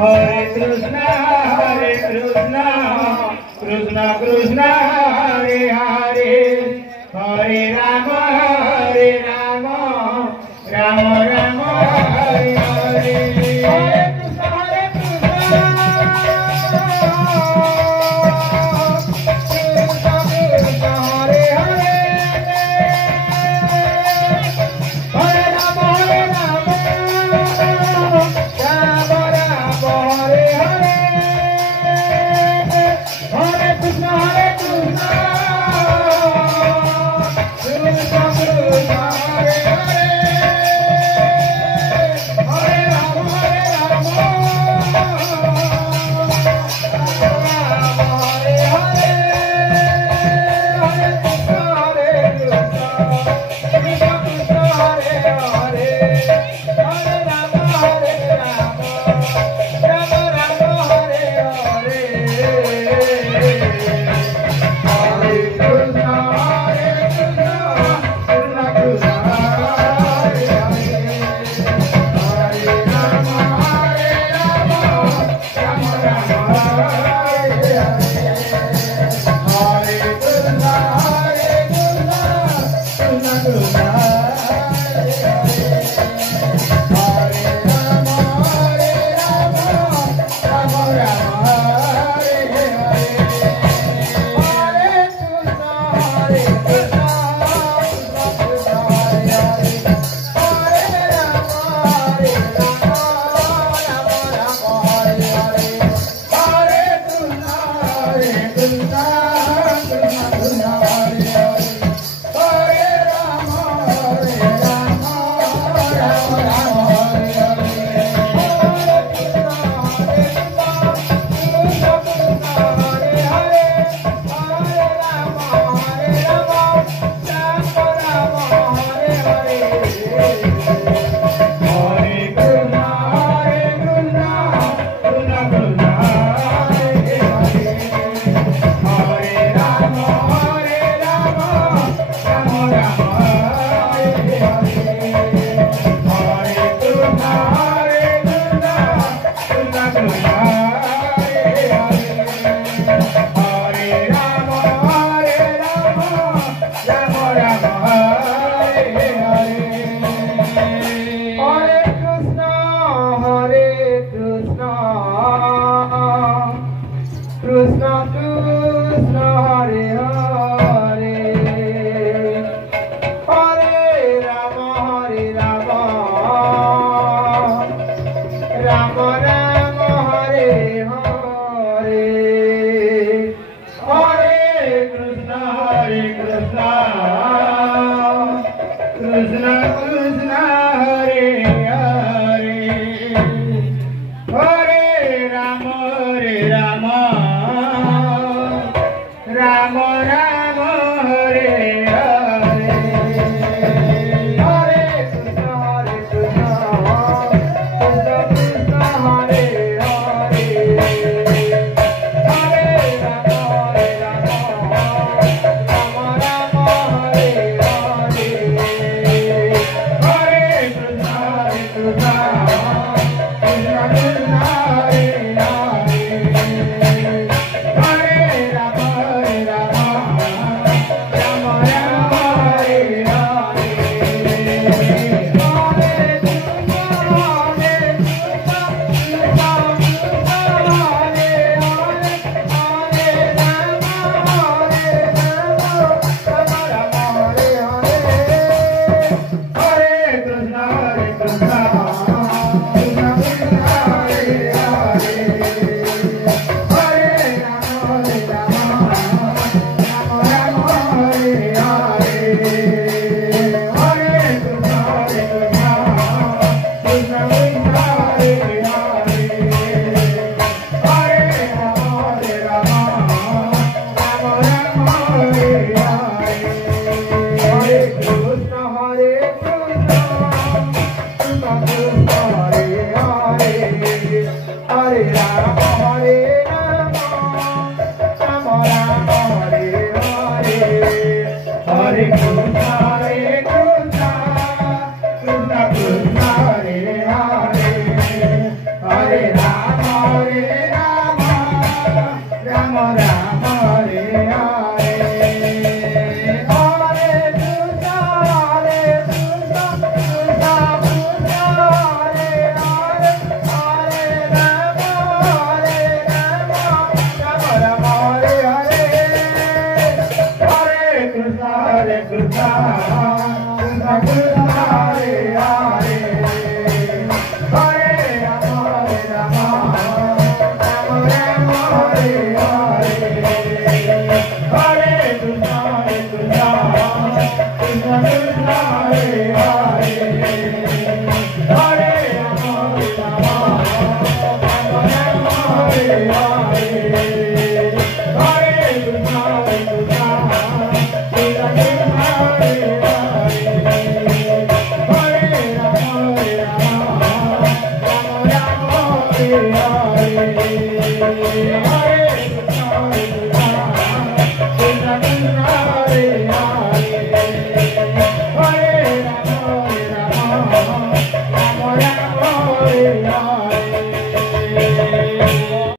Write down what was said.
Hare Krishna, Krishna Krishna, Hare Hare, Hare Rama, Rama Rama, Hare Hare. Hare Krishna, Krishna Krishna, Hare Hare, Hare Rama, Rama Rama, Hare Hare. Hare Krishna, Krishna Krishna, Hare Hare, Hare Rama, Hare Hare. Hare Krishna, Krishna Krishna, Hare Hare, Hare Rama, Rama Rama, Hare Hare. Hare Krishna, Krishna Krishna, Hare Hare, Hare Rama, Rama Rama, Hare Hare. Hare Krishna, Krishna Krishna, Hare Hare, Hare Rama, Rama Rama, Hare Hare. Hare Krishna, Krishna Krishna, Hare Hare, Hare Rama, Rama Rama, Hare Hare. Hare Krishna, Krishna Krishna, Hare Hare, Hare Rama, Rama Rama, Hare Hare. Krishna Krishna, Hare Hare, Hare Rama, Rama Rama, Hare Hare. Hare Krishna, Krishna Krishna, Hare Hare, Hare Rama, Rama Rama, Hare Hare. Hare Krishna, Krishna Krishna, Hare Hare, Hare Rama, Rama Rama, Hare Hare. Hare Krishna, Krishna Krishna, Hare Hare, Hare Rama, Rama Rama, Hare Hare. Hare Rama, Hare